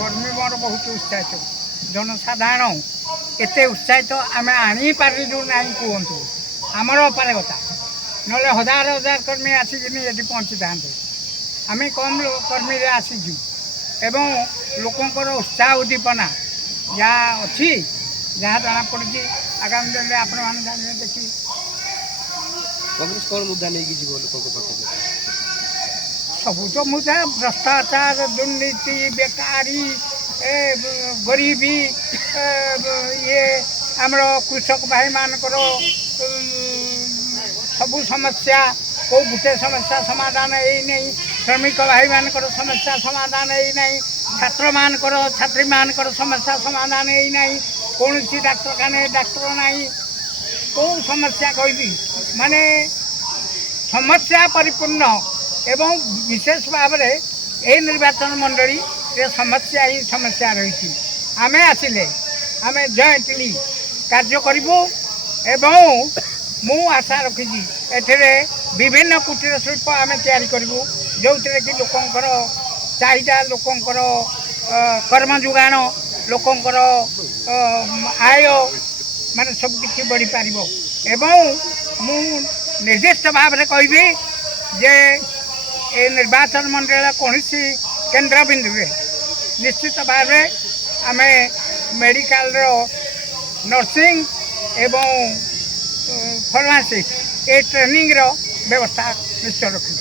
कर्मी मोर बहुत उत्साहित जनसाधारण एत उत्साहित आम आनीपारू ना कहतु आमर अपार कथा ना हजार हजार कर्मी आसिक ये पहुँची था आम कम कर्मी आसीचु एवं लोकंर उत्साह उद्दीपना जहाँ अच्छी जहाँ जना पड़ी आगामी दिन में आपण मैंने जाने देखिए कांग्रेस कौन मुद्दा नहीं जीव लोक सब तो मुद्दा भ्रष्टाचार दुर्नीति बेकारी गरीबी ये आमर कृषक भाई मानकर सबू समस्या को गोटे समस्या समाधान यही नहीं श्रमिक भाई मानकर समस्या समाधान यही नहीं छात्र मानकर छात्री मानकर समस्या समाधान यही नहीं कौन सी डाक्तरखाने डाक्तर नहीं कौ समस्या कहबी माने समस्या परिपूर्ण एवं विशेष भाव में यही निर्वाचन मंडली ये समस्या ही समस्या रही आम आसिले आम जॉइंटली कार्य करूँ एवं मु आशा रखी एठे विभिन्न कुटीर शिल्प आम तैयारी करूँ जो कि लोकंर चाहिदा लोकंर कर्म जोगाण लोकंर आय माने सब किसी बढ़ी पार एवं मु निर्दिष्ट भाव में कहबी जे ए निर्वाचन मंडल कौन सी केन्द्र बिंदु निश्चित भाव आम मेडिकल नर्सिंग एवं फार्मासी ए ट्रेनिंग व्यवस्था निश्चय रखी।